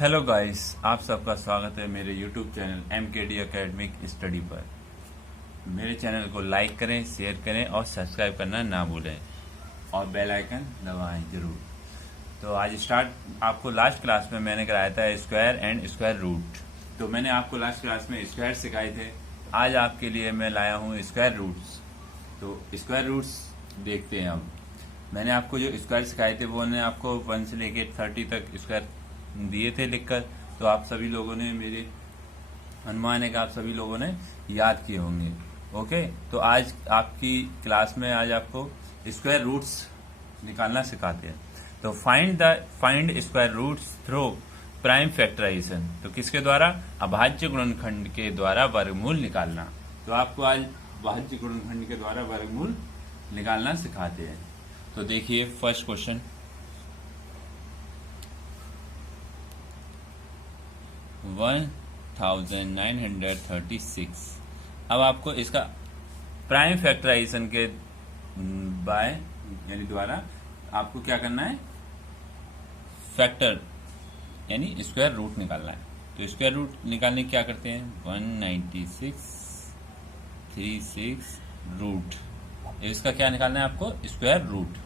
Hello guys, आप सबका स्वागत है मेरे YouTube channel MKD academic study पर। मेरे चैनल को लाइक करें, शेयर करें और सब्सक्राइब करना ना भूलें और बेल आइकन दबाएं जरूर। तो आज स्टार्ट आपको लास्ट क्लास में मैंने कराया था स्क्वायर एंड स्क्वायर रूट। तो मैंने आपको लास्ट क्लास में स्क्वायर सिखाए थे। आज आपके लिए मैं लाया हूँ स्क्वायर रूट्स। तो स्क्वायर रूट्स देखते हैं। अब मैंने आपको जो स्क्वायर सिखाए थे वो ने आपको 1 से लेके 30 तक स्क्वायर दिए थे लिखकर। तो आप सभी लोगों ने, मेरे अनुमान है कि आप सभी लोगों ने याद किए होंगे। ओके, तो आज आपकी क्लास में आज आपको स्क्वायर रूट्स निकालना सिखाते हैं। तो find square roots through prime factorisation. तो किसके द्वारा? अभाज्य गुणनखंड के द्वारा वर्गमूल निकालना। तो आपको आज अभाज्य गुणनखंड के द्वारा वर्गमूल निकालना सिखाते हैं। तो देखिए फर्स्ट क्वेश्चन, 1936। अब आपको इसका प्राइम फैक्टराइजेशन के बाय यानी द्वारा आपको क्या करना है? फैक्टर यानी स्क्वायर रूट निकालना है। तो स्क्वायर रूट निकालने क्या करते हैं? 196 रूट, इसका क्या निकालना है आपको? Square root.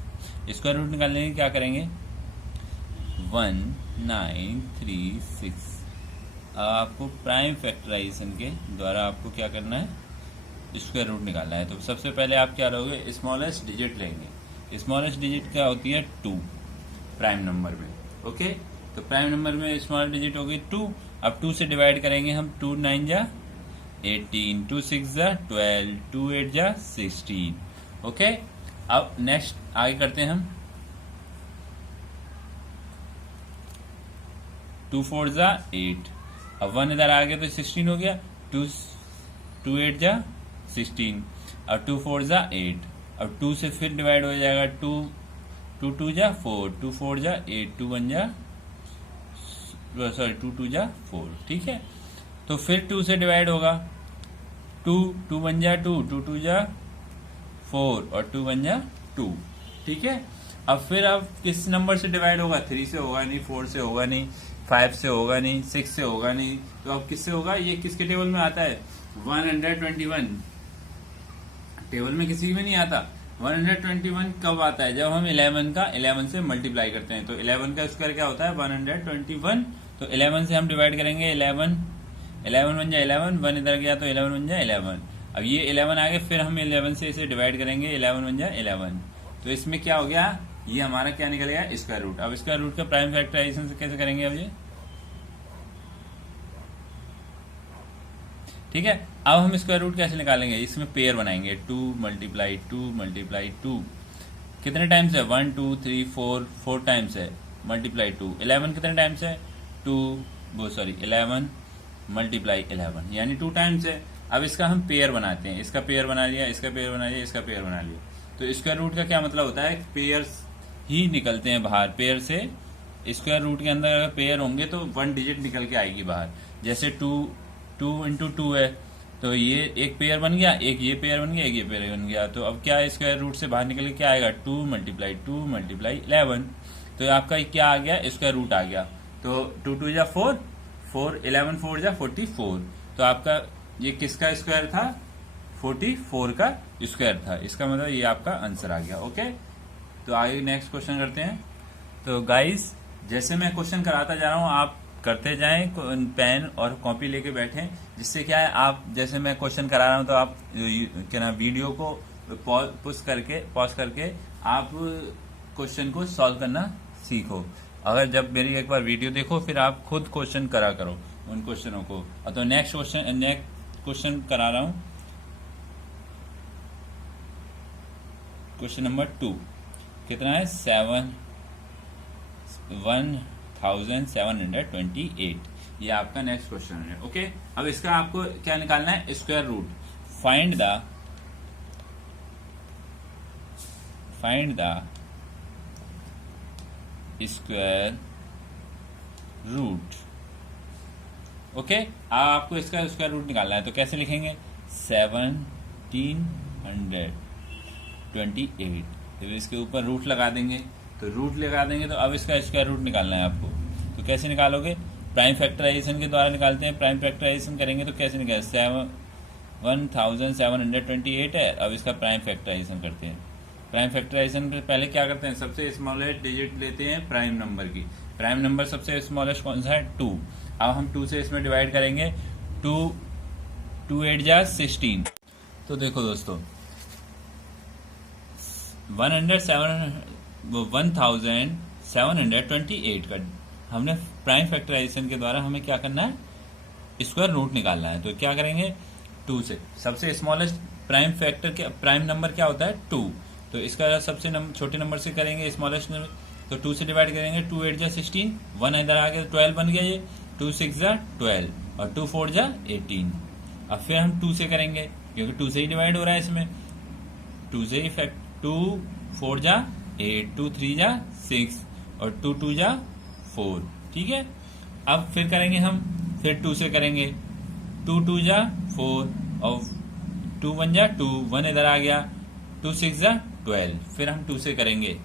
स्क्वायर रूट निकालने के क्या करेंगे? 1936। आपको प्राइम फैक्टराइजेशन के द्वारा आपको क्या करना है? स्क्वायर रूट निकालना है। तो सबसे पहले आप क्या लोगे? स्मॉलेस्ट डिजिट लेंगे। स्मॉलेस्ट डिजिट क्या होती है? 2 प्राइम नंबर में। ओके, तो प्राइम नंबर में स्मॉल डिजिट होगी 2। अब 2 से डिवाइड करेंगे हम। 2 9 जा 18, 2 6 जा 12, 2 8 जा 16। ओके, अब नेक्स्ट आगे करते हैं हम। 2 4 जा 8। अब 1 इधर आ गया तो 16 हो गया। 2 8 जा 16 और 2 4 जा 8। अब 2 से फिर डिवाइड हो जाएगा। 2 2 जा 4, 2 4 जा 8, 2 1 जा 2 जा 4। ठीक है, तो फिर 2 से डिवाइड होगा। 2 1 जा 2, 2 जा 4 और 2 1 जा 2। ठीक है, अब फिर अब किस नंबर से डिवाइड होगा? 3 से होगा नहीं, 4 से होगा नहीं, 5 से होगा नहीं, 6 से होगा नहीं। तो अब किससे होगा? ये किसके टेबल में आता है? 121 टेबल में किसी में नहीं आता। 121 कब आता है? जब हम 11 का 11 से मल्टीप्लाई करते हैं। तो 11 का स्क्वायर क्या होता है? 121। तो 11 से हम डिवाइड करेंगे। 11 बन जाए 11, 1 इधर गया तो 11 बन जाए 11। अब ये 11 आ गए, फिर हम 11 से इसे डिवाइड करेंगे। 11 बन जाए 11। तो इसमें क्या हो गया? ये हमारा क्या निकलेगा? Square root. अब स्क्वायर रूट का प्राइम फैक्टराइजेशन से कैसे करेंगे अब ये? ठीक है, अब हम स्क्वायर रूट कैसे निकालेंगे? इसमें पेयर बनाएंगे। 2 मल्टीप्लाई 2 कितने टाइम्स है? 1 2 3 4 टाइम्स है। मल्टीप्लाई 2। 11 कितने टाइम्स है? 11 मल्टीप्लाई 11 यानी 2 टाइम्स है। अब इसका हम पेयर बनाते हैं। इसका पेयर बना लिया, इसका पेयर बना लिया, इसका पेयर बना लिया। तो स्क्वायर रूट का क्या मतलब होता है? पेयर्स ही निकलते हैं बाहर। पेयर से स्क्वायर रूट के अंदर अगर पेयर होंगे तो 1 डिजिट निकल के आएगी बाहर। जैसे 2 इंटू 2 है, तो ये एक पेयर बन गया, एक ये पेयर बन गया, एक ये पेयर बन गया। तो अब क्या स्क्वायर रूट से बाहर निकल के क्या आएगा? 2 मल्टीप्लाई 11। तो आपका क्या आ गया? स्क्वायर रूट आ गया। तो 2 2 जा 4, 11 4 जा 44। तो आपका ये किसका स्क्वायर था? 44 का स्क्वायर था। इसका मतलब ये आपका आंसर आ गया। ओके, तो आगे नेक्स्ट क्वेश्चन करते हैं। तो गाइस, जैसे मैं क्वेश्चन कराता जा रहा हूँ आप करते जाएं, पेन और कॉपी लेके बैठें। जिससे क्या है, आप जैसे मैं क्वेश्चन करा रहा हूँ तो आप क्या ना वीडियो को पॉज करके आप क्वेश्चन को सॉल्व करना सीखो। अगर जब मेरी एक बार वीडियो देखो फिर आप खुद क्वेश्चन करा करो उन क्वेश्चनों को। तो नेक्स्ट क्वेश्चन करा रहा हूँ। क्वेश्चन नंबर 2 कितना है? 1728। ये आपका नेक्स्ट क्वेश्चन है। ओके, अब इसका आपको क्या निकालना है? Square root. Find the square root. Okay, अब आपको इसका स्क्वायर रूट निकालना है। तो कैसे लिखेंगे? 1728। फिर इसके ऊपर रूट लगा देंगे। तो रूट लगा देंगे तो अब इसका स्क्वायर रूट निकालना है आपको। तो कैसे निकालोगे? प्राइम फैक्टराइजेशन के द्वारा निकालते हैं। प्राइम फैक्टराइजेशन करेंगे तो कैसे निकालें, 1728 है। अब इसका प्राइम फैक्टराइजेशन करते हैं। प्राइम फैक्टराइजेशन पे पहले क्या करते हैं, सबसे स्मॉलेस्ट डिजिट लेते हैं प्राइम नंबर की। प्राइम नंबर सबसे स्मॉलेस्ट कौन सा है, 2। अब हम 2 से इसमें डिवाइड करेंगे, 2 8 जा 16। तो देखो दोस्तों 1728 का हमने प्राइम फैक्टराइजेशन के द्वारा हमें क्या करना है, स्क्वायर रूट निकालना है। तो क्या करेंगे, 2 से सबसे स्मॉलेस्ट प्राइम फैक्टर के प्राइम नंबर क्या होता है, 2। तो इसका सबसे छोटे नंबर से करेंगे स्मॉलेस्ट नंबर, तो 2 से डिवाइड करेंगे, 2 8 जा 16, 1 इधर आ गया 12 बन गया ये, 2 6 जा 12 और 2 4 जा 18। अब फिर हम 2 से करेंगे क्योंकि 2 से ही डिवाइड हो रहा है इसमें, 2 से ही 2 4 जा 8, 2 3 जा 6 और 2 2 जा 4। ठीक है, अब फिर करेंगे हम, फिर 2 से करेंगे, 2 2 जा 4 और 2 1 जा 2, 1 इधर आ गया, 2 6 जा 12। फिर हम 2 से करेंगे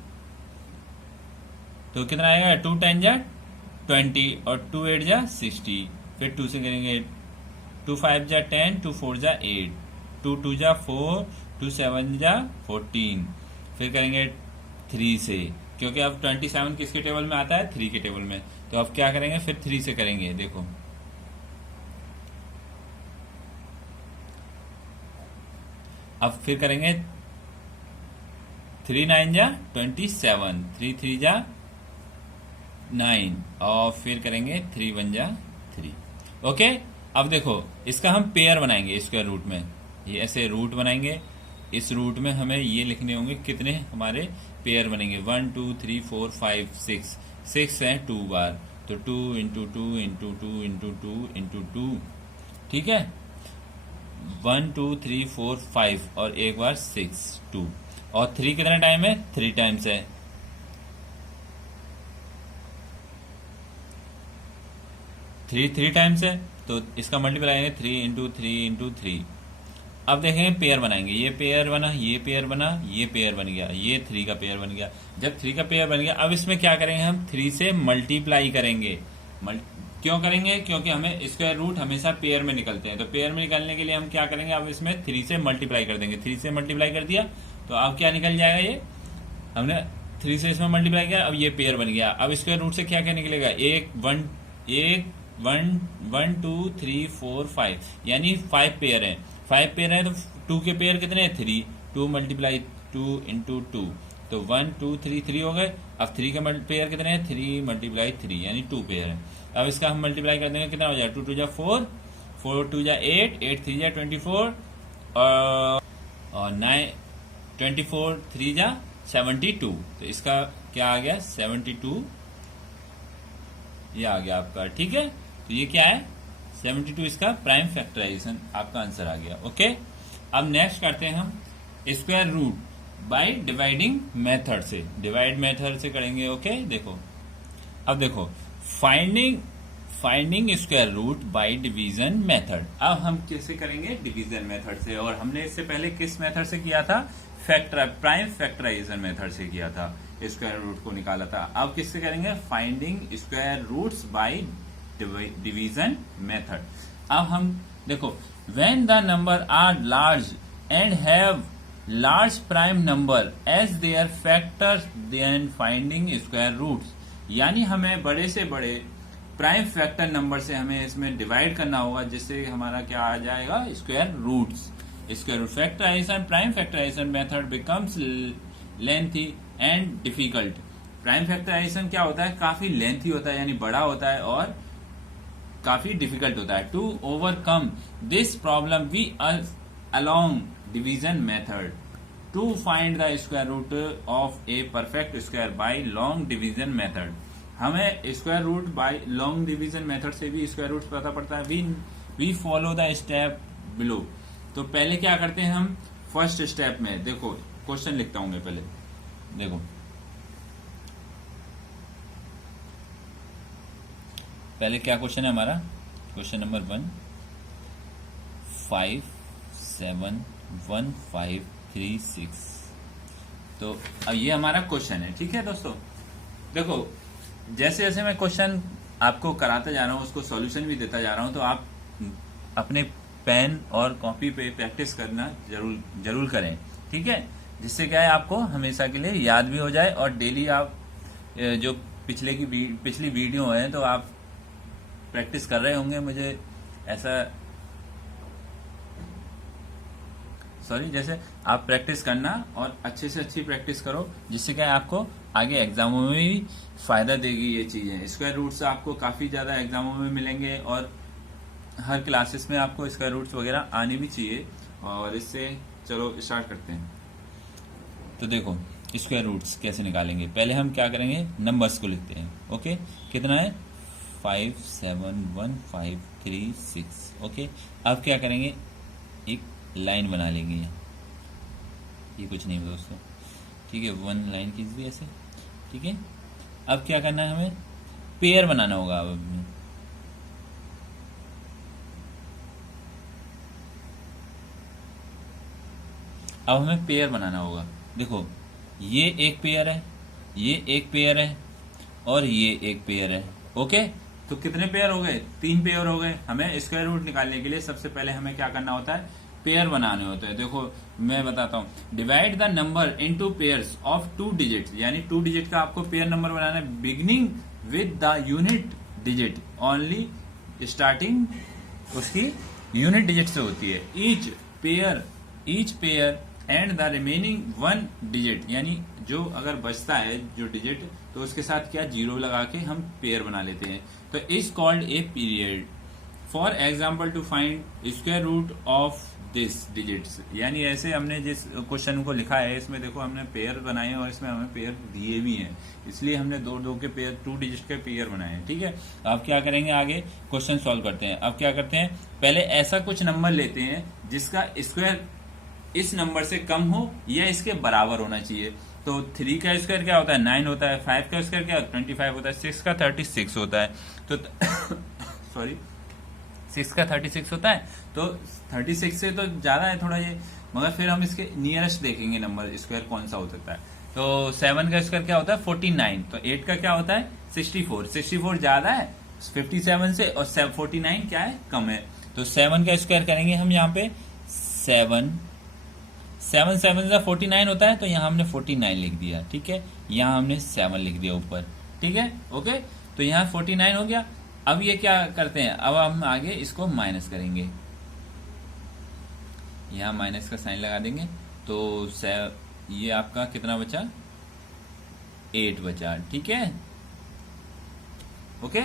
तो कितना आएगा, 2 10 जा 20 और 2 8 जा 60। फिर 2 से करेंगे, 2 5 जा 10, 2 4 जा 8, 2 2 जा 4, 2 7 जा 14। फिर करेंगे 3 से, क्योंकि अब 27 किसके टेबल में आता है, 3 के टेबल में। तो अब क्या करेंगे, फिर 3 से करेंगे। देखो अब फिर करेंगे 3 9 जा 27, 3 3 जा 9 और फिर करेंगे 3 1 जा 3। ओके, अब देखो इसका हम पेयर बनाएंगे स्क्वायर रूट में। ये ऐसे रूट बनाएंगे, इस रूट में हमें ये लिखने होंगे कितने हमारे पेयर बनेंगे, 1 2 3 4 5 6, 6 है 2 बार, तो 2 इंटू 2 इंटू 2 इंटू 2 इंटू 2। ठीक है, 1 2 3 4 5 और एक बार 6 2 और 3 कितना टाइम है, 3 टाइम्स है। 3 टाइम्स है तो इसका मल्टीप्लाई है 3 इंटू 3 इंटू 3। अब देखेंगे पेयर बनाएंगे, ये पेयर बना, ये पेयर बना, ये पेयर बन गया, ये 3 का पेयर बन गया। जब 3 का पेयर बन गया, अब इसमें क्या करेंगे, हम 3 से मल्टीप्लाई करेंगे। क्यों करेंगे, क्योंकि हमें स्क्वायर रूट हमेशा पेयर में निकलते हैं। तो पेयर में निकलने के लिए हम क्या करेंगे, अब इसमें 3 से मल्टीप्लाई कर देंगे। 3 से मल्टीप्लाई कर दिया तो अब क्या निकल जाएगा, ये हमने 3 से इसमें मल्टीप्लाई किया, अब ये पेयर बन गया। अब स्क्वायर रूट से क्या क्या निकलेगा, 1 2 3 4 5, यानी 5 पेयर है। 5 पेयर है तो 2 के पेयर कितने हैं, 3, 2 मल्टीप्लाई 2 इंटू 2, तो 1 2 3 3 हो गए। अब 3 के पेयर कितने हैं, 3 मल्टीप्लाई 3 यानी 2 पेयर है। अब इसका हम मल्टीप्लाई कर देंगे, कितना हो जाएगा, 2 2 जा 4, 4 2 जा 8, 8 3 जा 24 और 9 24 3 जा 72। तो इसका क्या आ गया, 72 ये आ गया आपका। ठीक है, तो ये क्या है, 72 इसका प्राइम फैक्टराइजेशन आपका आंसर आ गया। ओके, अब नेक्स्ट करते हैं हम square root by dividing method से। डिवाइड मेथड से करेंगे। ओके, देखो अब देखो finding square root by division method. अब हम कैसे करेंगे, डिवीजन मेथड से। और हमने इससे पहले किस मेथड से किया था, प्राइम फैक्टराइजेशन मेथड से किया था, स्क्वायर रूट को निकाला था। अब किससे करेंगे, finding square roots by division method. अब हम देखो, when the number are large and have large prime number as their factors then finding square roots, यानी हमें बड़े से बड़े प्राइम फैक्टर नंबर से हमें इसमें डिवाइड करना होगा, जिससे हमारा क्या आ जाएगा, square roots. Square root factorisation prime factorisation method becomes lengthy and difficult. Prime factorisation क्या होता है, काफी लेंथी होता है यानी बड़ा होता है और काफी डिफिकल्ट होता है। To overcome this problem we along division method to find the square root of a perfect square by long division method. हमें square root by long division method से भी स्क्वायर रूट पता पड़ता है। We follow the step below. तो पहले क्या करते हैं हम, फर्स्ट स्टेप में देखो क्वेश्चन लिखता हूं मैं पहले। देखो पहले क्या क्वेश्चन है हमारा, क्वेश्चन नंबर 1, 5 7 1 5 3 6। तो अब ये हमारा क्वेश्चन है। ठीक है दोस्तों, देखो जैसे जैसे मैं क्वेश्चन आपको कराता जा रहा हूँ, उसको सॉल्यूशन भी देता जा रहा हूँ, तो आप अपने पेन और कॉपी पे प्रैक्टिस करना जरूर जरूर करें, ठीक है। जिससे क्या है, आपको हमेशा के लिए याद भी हो जाए और डेली आप जो पिछली वीडियो है तो आप प्रैक्टिस कर रहे होंगे, मुझे ऐसा जैसे आप प्रैक्टिस करना और अच्छे से अच्छी प्रैक्टिस करो, जिससे क्या है आपको आगे एग्जामों में भी फायदा देगी ये चीजें। स्क्वायर रूट्स आपको काफी ज्यादा एग्जामों में मिलेंगे और हर क्लासेस में आपको स्क्वायर रूट्स वगैरह आने भी चाहिए। और इससे चलो स्टार्ट करते हैं। तो देखो स्क्वायर रूट्स कैसे निकालेंगे, पहले हम क्या करेंगे, नंबर्स को लिखते हैं। ओके, कितना है 5 7 1 5 3 6। ओके, अब क्या करेंगे, एक लाइन बना लेंगे, ये कुछ नहीं दोस्तों, ठीक है, 1 लाइन खींच दी ऐसे, ठीक है। अब क्या करना है, हमें पेयर बनाना होगा। अब हमें पेयर बनाना होगा। देखो ये एक पेयर है, ये एक पेयर है और ये एक पेयर है। ओके, तो कितने पेयर हो गए, 3 पेयर हो गए। हमें स्क्वायर रूट निकालने के लिए सबसे पहले हमें क्या करना होता है, पेयर बनाने होते हैं। देखो मैं बताता हूँ, divide the number into pairs of 2 digit, यानी 2 डिजिट का आपको पेयर नंबर बनाना है, beginning with the unit digit only, starting उसकी यूनिट डिजिट से होती है। Each pair and the remaining 1 digit, यानी जो अगर बचता है जो डिजिट, तो उसके साथ क्या 0 लगा के हम पेयर बना लेते हैं। तो is called a period. For example to find square root of this digits, यानी ऐसे हमने जिस क्वेश्चन को लिखा है इसमें देखो हमने पेयर बनाए हैं और इसमें हमें पेयर दिए भी हैं, इसलिए हमने 2 के पेयर, 2 डिजिट के पेयर बनाए हैं, ठीक है। अब क्या करेंगे, आगे क्वेश्चन सॉल्व करते हैं। अब क्या करते हैं, पहले ऐसा कुछ नंबर लेते हैं जिसका स्क्वायर इस नंबर से कम हो या इसके बराबर होना चाहिए। तो 3 का स्क्वायर क्या होता है, 9 होता है। 5 का स्क्वायर क्या 25 होता है। 6 का 36 होता है। तो सॉरी 6 का 36 होता है। तो 36 से तो ज्यादा है थोड़ा ये, मगर फिर हम इसके नियरेस्ट देखेंगे नंबर स्क्वायर कौन सा हो सकता है। तो 7 का स्क्वायर क्या होता है 49। तो 8 का क्या होता है 64। 64 ज्यादा है 57 से और 49 क्या है, कम है। तो 7 का स्क्वायर करेंगे हम यहाँ पे 7 7 का 49 होता है, तो यहाँ हमने 49 लिख दिया, ठीक है। यहाँ हमने 7 लिख दिया ऊपर, ठीक है। ओके, तो यहाँ 49 हो गया। अब ये क्या करते हैं, अब हम आगे इसको माइनस करेंगे, यहाँ माइनस का साइन लगा देंगे। तो ये आपका कितना बचा, 8 बचा, ठीक है। ओके,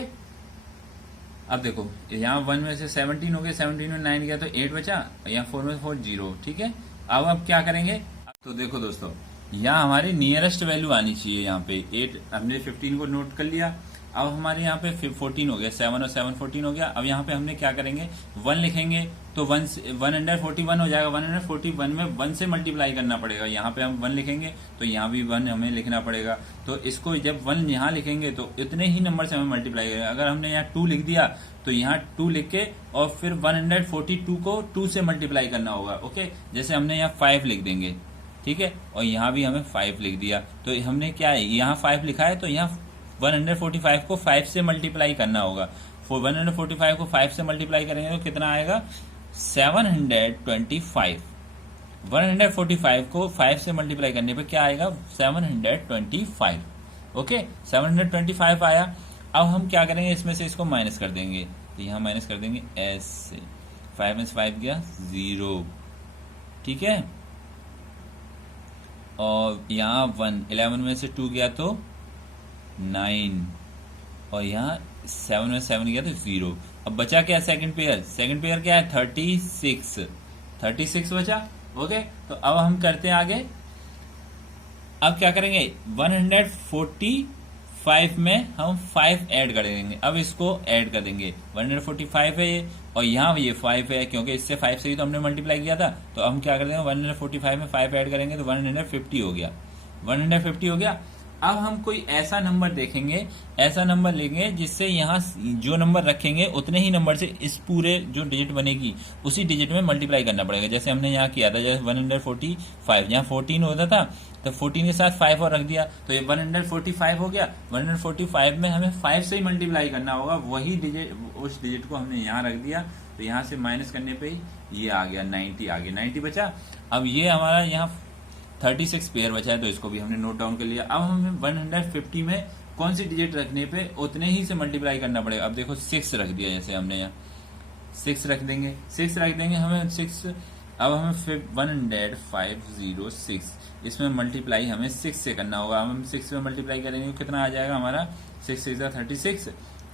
अब देखो यहाँ 1 में से 17 हो गया, 17 में 9 गया तो 8 बचा, यहाँ 4 में 4 0, ठीक है। अब क्या करेंगे, तो देखो दोस्तों यहाँ हमारी नियरेस्ट वैल्यू आनी चाहिए। यहाँ पे 8 हमने 15 को नोट कर लिया। अब हमारे यहाँ पे 14 हो गया, 7 और 7 14 हो गया। अब यहाँ पे हमने क्या करेंगे, 1 लिखेंगे तो 141 हो जाएगा। 141 में 1 से मल्टीप्लाई करना पड़ेगा। यहाँ पे हम 1 लिखेंगे तो यहाँ भी 1 हमें लिखना पड़ेगा। तो इसको जब 1 यहाँ लिखेंगे तो इतने ही नंबर से हमें मल्टीप्लाई करेगा। अगर हमने यहाँ 2 लिख दिया तो यहाँ 2 लिख के और फिर 142 को 2 से मल्टीप्लाई करना होगा। ओके, जैसे हमने यहाँ 5 लिख देंगे, ठीक है, और यहाँ भी हमें 5 लिख दिया। तो हमने क्या है, यहाँ 5 लिखा है तो यहाँ 145 को 5 से मल्टीप्लाई करना होगा। 145 को 5 से मल्टीप्लाई करेंगे तो कितना आएगा 725। 145 को 5 से मल्टीप्लाई करने पे क्या आएगा 725। ओके, 725 आया। अब हम क्या करेंगे, इसमें से इसको माइनस कर देंगे। तो यहाँ माइनस कर देंगे ऐसे, 5 में से 5 गया 0, ठीक है। और यहाँ 1, 11 में से 2 गया तो 9, और यहाँ 7 में 7 गया तो 0। अब बचा क्या सेकंड पेयर, सेकंड पेयर क्या है 36 बचा। ओके, तो अब हम करते हैं आगे। अब क्या करेंगे 145 में हम 5 ऐड कर देंगे। अब इसको ऐड कर देंगे, 145 है ये और यहाँ ये 5 है, क्योंकि इससे 5 से ही तो हमने मल्टीप्लाई किया था। तो हम क्या कर देंगे 145 में 5 ऐड करेंगे तो 150 हो गया। 150 हो गया। अब हम कोई ऐसा नंबर देखेंगे, ऐसा नंबर लेंगे जिससे यहाँ जो नंबर रखेंगे उतने ही नंबर से इस पूरे जो डिजिट बनेगी उसी डिजिट में मल्टीप्लाई करना पड़ेगा। जैसे हमने यहाँ किया था, जैसे 145, यहाँ 14 होता था तो 14 के साथ 5 और रख दिया तो ये 145 हो गया। 145 में हमें 5 से ही मल्टीप्लाई करना होगा, वही डिजिट, उस डिजिट को हमने यहाँ रख दिया तो यहाँ से माइनस करने पे ही ये आ गया 90 आ गया, 90 बचा। अब ये हमारा यहाँ 36 पेयर बचा है तो इसको भी हमने नोट डाउन कर लिया। अब हमें 150 में कौन सी डिजिट रखने पे उतने ही से मल्टीप्लाई करना पड़ेगा। अब देखो 6 रख दिया, जैसे हमने यहाँ 6 रख देंगे, 6 रख देंगे हमें 6। अब हमें फिर 10506 इसमें मल्टीप्लाई हमें 6 से करना होगा। अब हम 6 में मल्टीप्लाई करेंगे कितना आ जाएगा हमारा, 6 6 36,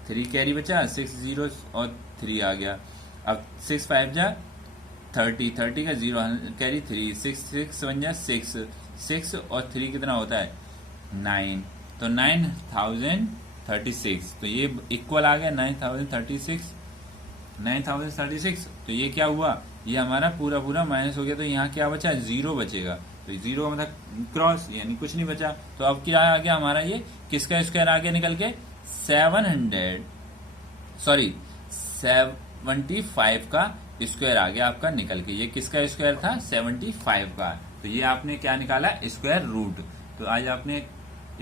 3 कैरी बचा, 6 0 और 3 आ गया। अब 6 5 जा 30, 30 का 0 कैरी 3, 6 6 1 जा 6, 6 और 3 कितना होता है 9, तो 9036, तो ये इक्वल आ गया 9036। तो ये क्या हुआ, ये हमारा पूरा पूरा माइनस हो गया, तो यहाँ क्या बचा, 0 बचेगा। तो 0 का मतलब क्रॉस, यानी कुछ नहीं बचा। तो अब क्या आ गया हमारा, ये किसका स्क्वायर आ गया निकल के, 75 का स्क्वायर आ गया आपका निकल के। ये किसका स्क्वायर था, 75 का। तो ये आपने क्या निकाला, स्क्वायर रूट। तो आज आपने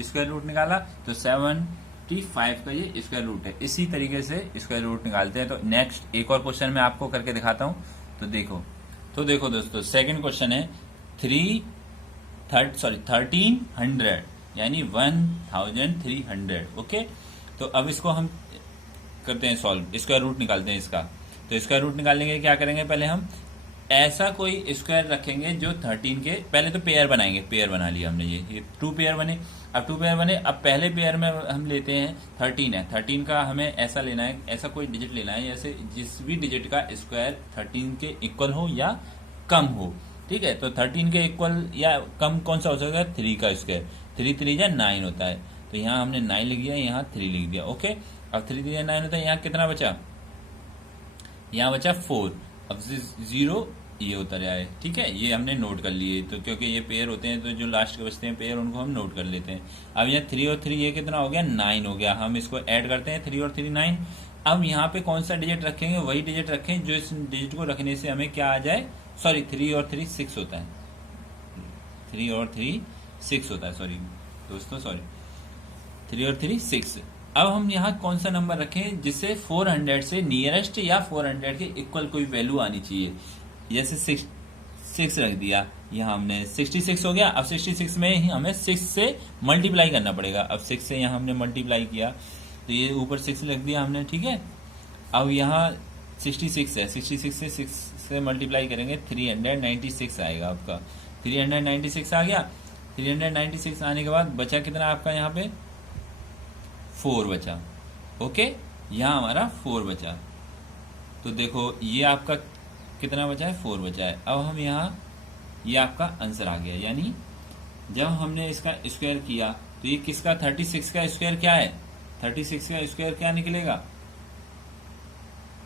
स्क्वायर रूट निकाला, तो 75 का ये स्क्वायर रूट है। इसी तरीके से स्क्वायर रूट निकालते हैं। तो नेक्स्ट एक और क्वेश्चन मैं आपको करके दिखाता हूं। तो देखो दोस्तों, सेकंड क्वेश्चन है 1300 यानी 1300। ओके, तो अब इसको हम करते हैं सॉल्व, स्क्वायर रूट निकालते हैं इसका। तो स्क्वायर रूट निकालने के लिए क्या करेंगे, पहले हम ऐसा कोई स्क्वायर रखेंगे जो 13 के, पहले तो पेयर बनाएंगे। पेयर बना लिया हमने, ये 2 पेयर बने। अब 2 पेयर बने, अब पहले पेयर में हम लेते हैं 13 है, 13 का हमें ऐसा लेना है, ऐसा कोई डिजिट लेना है जैसे जिस भी डिजिट का स्क्वायर 13 के इक्वल हो या कम हो। ठीक है, तो 13 के इक्वल या कम कौन सा हो सकता है, 3 का स्क्वायर। 3 3 या 9 होता है, तो यहाँ हमने 9 लिख दिया, यहाँ 3 लिख दिया। ओके, अब 3 3 या 9 होता है, यहाँ कितना बचा, यहाँ बचा 4। अब 0 ये होता रहा है। ठीक है, ये हमने नोट कर लिए, तो क्योंकि ये पेयर होते हैं तो जो लास्ट के बचते हैं पेयर उनको हम नोट कर लेते हैं। अब यहाँ 3 और 3 ये कितना हो गया, 9 हो गया। हम इसको ऐड करते हैं, 3 और 3 9। अब यहाँ पे कौन सा डिजिट रखेंगे, वही डिजिट रखें जो इस डिजिट को रखने से हमें क्या आ जाए, 3 और 3 6 होता है, 3 और 3 6 होता है, 3 और 3 6। अब हम यहाँ कौन सा नंबर रखें जिससे 400 से नियरेस्ट या 400 के इक्वल कोई वैल्यू आनी चाहिए। जैसे 6 रख दिया, यहाँ हमने 66 हो गया। अब 66 में ही हमें 6 से मल्टीप्लाई करना पड़ेगा। अब 6 से यहाँ हमने मल्टीप्लाई किया तो ये ऊपर 6 लिख दिया हमने। ठीक है, अब यहाँ 66 है, 66 से 6 से मल्टीप्लाई करेंगे 396 आएगा आपका। 396 आ गया। 396 आने के बाद बचा कितना आपका, यहाँ पे 4 बचा। ओके, यहाँ हमारा 4 बचा। तो देखो ये आपका कितना बचा है, 4 बचा है। अब हम यहाँ, ये आपका आंसर आ गया। यानी जब हमने इसका स्क्वायर किया तो ये किसका, 36 का स्क्वायर क्या है, 36 का स्क्वायर क्या निकलेगा,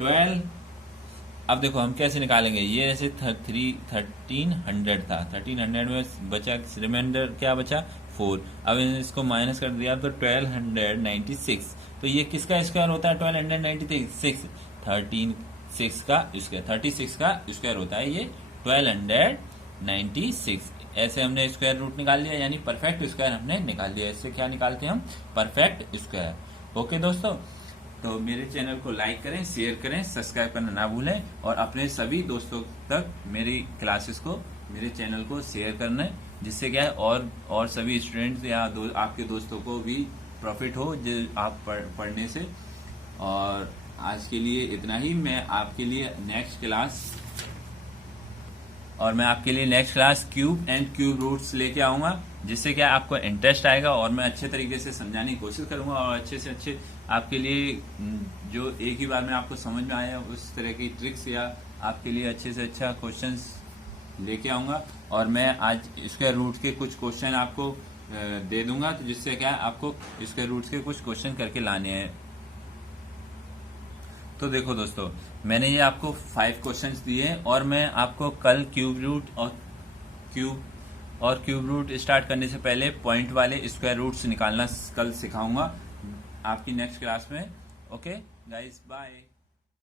12। अब देखो हम कैसे निकालेंगे, ये जैसे 1300 था, 1300 में बचा रिमाइंडर क्या बचा, 4। अब इसको माइनस कर दिया तो 1296। तो ये किसका स्क्वायर होता है, 1296, 36 का स्क्वायर होता है ये 1296। ऐसे हमने स्क्वायर रूट निकाल लिया, यानी परफेक्ट स्क्वायर हमने निकाल लिया। इससे क्या निकालते हैं हम, परफेक्ट स्क्वायर। ओके दोस्तों, तो मेरे चैनल को लाइक करें, शेयर करें, सब्सक्राइब करना ना भूलें और अपने सभी दोस्तों तक मेरी क्लासेस को, मेरे चैनल को शेयर करना है, जिससे क्या है और सभी स्टूडेंट्स या आपके दोस्तों को भी प्रॉफिट हो जो आप पढ़ने से। और आज के लिए इतना ही। मैं आपके लिए next class cube and cube roots लेके आऊंगा, जिससे क्या आपको इंटरेस्ट आएगा और मैं अच्छे तरीके से समझाने की कोशिश करूंगा और अच्छे से अच्छे आपके लिए जो एक ही बार में आपको समझ में आया उस तरह की ट्रिक्स या आपके लिए अच्छे से अच्छा क्वेश्चंस लेके आऊंगा। और मैं आज स्क्वायर रूट के कुछ क्वेश्चन आपको दे दूंगा, तो जिससे क्या आपको स्क्वायर रूट्स के कुछ क्वेश्चन करके लाने हैं। तो देखो दोस्तों, मैंने ये आपको 5 क्वेश्चंस दिए हैं और मैं आपको कल क्यूब रूट स्टार्ट करने से पहले पॉइंट वाले स्क्वायर रूट्स निकालना कल सिखाऊंगा आपकी नेक्स्ट क्लास में। Okay guys, bye.